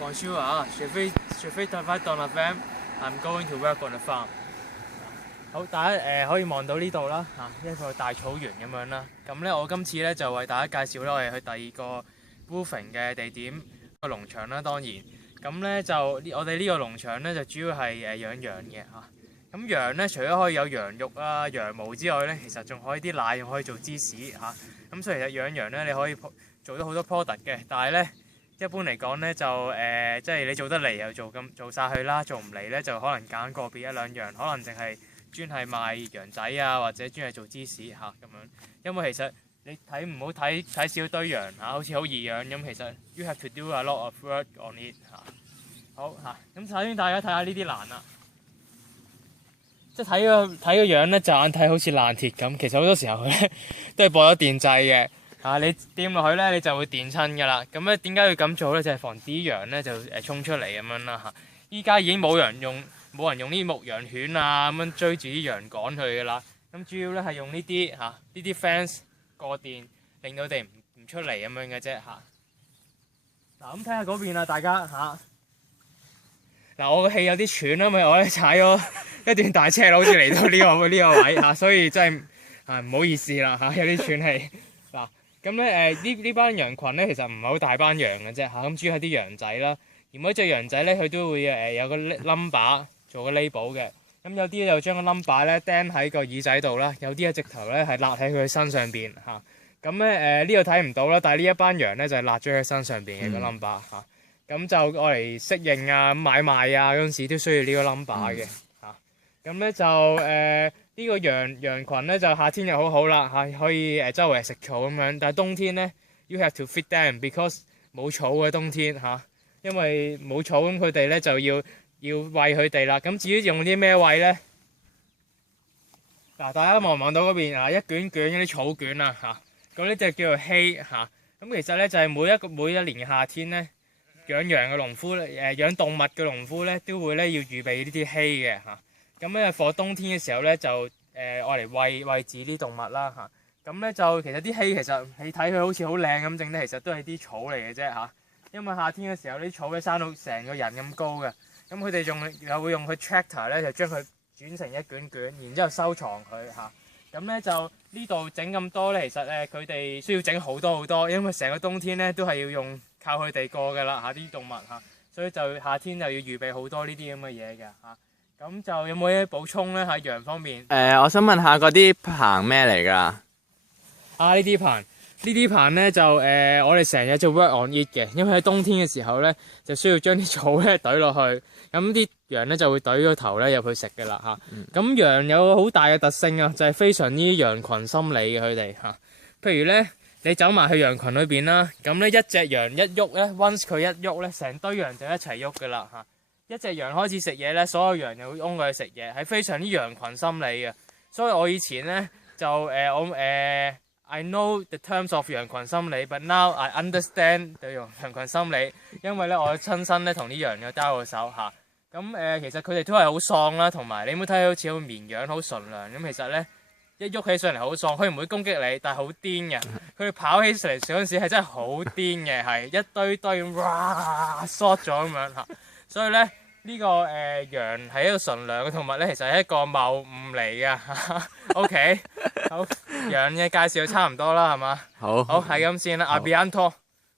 Bonjour 啊，je fais travail dans la ferme. I'm going to work on the farm。好，大家可以望到呢度啦，一個大草原咁樣啦。咁咧，我今次咧就為大家介紹咧，我哋去第二個 roofing 嘅地點個農場啦。當然，咁咧就我哋呢個農場咧就主要係養羊嘅嚇。咁羊咧，除咗可以有羊肉啊、羊毛之外咧，其實仲可以啲奶仲可以做芝士嚇。咁所以其實養羊咧，你可以做到好多 product 嘅，但係咧一般嚟講咧就即係你做得嚟就做晒佢啦，做唔嚟咧就可能揀個別一兩樣，可能淨係專係賣羊仔啊，或者專係做芝士嚇咁樣。因為其實你唔好睇少堆羊嚇，好似好易養咁。其實 you have to do a lot of work on it 嚇。好嚇，咁首先大家睇下呢啲欄啦。即係睇個樣咧，驟眼睇好似爛鐵咁，其實好多時候咧都係播咗電掣嘅嚇。你掂落去咧，你就會電親㗎啦。咁咧點解要咁做咧？就係防止啲羊咧就衝出嚟咁樣啦嚇。依家已經冇人用啲牧羊犬啊咁樣追住啲羊趕佢㗎啦。咁主要咧係用呢啲 fence 過電，令到佢哋唔出嚟咁樣嘅啫嚇。嗱，咁睇下嗰邊啦，大家嚇。嗱，我個氣有啲喘啦，因為我咧踩咗一段大車路，好似嚟到呢個位嚇，所以真係唔好意思啦嚇，有啲喘氣。嗱，咁咧呢班羊群咧其實唔係好大班羊嘅啫嚇，咁主要係啲羊仔啦。而每一隻羊仔咧，佢都會有個 number 做個 label 嘅。咁有啲就將個 number 咧釘喺個耳仔度啦，有啲咧直頭咧係揦喺佢身上邊嚇。咁咧呢度睇唔到啦，但係呢一班羊咧就係揦咗喺身上邊嘅個 number 嚇。咁就愛嚟適應啊、買賣啊嗰陣時都需要呢個 number 嘅嚇。咁咧就呢個羊群咧就夏天就好啦嚇，可以周圍食草咁樣。但係冬天咧 you have to feed them because 冇草嘅冬天嚇，因為冇草咁佢哋咧就要餵佢哋啦。咁至於用啲咩餵咧？嗱，大家望唔望到嗰邊啊？一卷嗰啲草卷啊嚇，咁呢就叫做hay嚇。咁其實咧就係每一年嘅夏天咧。養羊嘅農夫咧，養動物嘅農夫咧，都會咧要預備呢啲hay嘅嚇。咁咧放冬天嘅時候咧，就愛嚟餵飼啲動物啦嚇。咁咧就其實啲hay其實你睇佢好似好靚咁整咧，其實都係啲草嚟嘅啫嚇。因為夏天嘅時候啲草咧生到成個人咁高嘅，咁佢哋又會用佢 tractor 咧就將佢轉成一卷卷，然之後收藏佢嚇。咁咧就呢度整咁多咧，其實佢哋需要整好多，因為成個冬天咧都係要靠佢哋過㗎啦嚇，啲動物嚇，所以就夏天就要預備好多呢啲咁嘅嘢嘅嚇。咁就有冇嘢補充咧喺羊方面？我想問下嗰啲棚咩嚟㗎？呢啲棚咧就我哋成日做 work on it 嘅，因為喺冬天嘅時候咧就需要將啲草咧懟落去，咁啲羊咧就會懟個頭咧入去食㗎啦嚇。咁羊有好大嘅特性啊，就係非常之羊群心理嘅佢哋嚇。譬如咧，你走埋去羊群裏邊啦，咁咧一隻羊一喐咧 ，once 佢一喐咧，成堆羊就一齊喐㗎啦嚇。一隻羊開始食嘢咧，所有羊就會擁過去食嘢，係非常之羊群心理嘅。所以我以前咧就I know the terms of 羊群心理 ，but now I understand 對羊群心理，因為咧我親身咧同啲羊有交過手嚇。咁其實佢哋都係好喪啦，同埋你唔好睇好似好綿羊好純良咁，其實咧一喐起上嚟好喪，佢唔會攻擊你，但係好癲嘅。佢跑起上嚟嗰陣時係真係好癲嘅，係一堆咁哇 short 咗咁樣嚇。所以咧呢個羊係一個純良嘅動物咧，其實係一個謬誤嚟嘅。OK， 好，羊嘅介紹差唔多啦，係嘛？好，係咁先啦，阿比安托。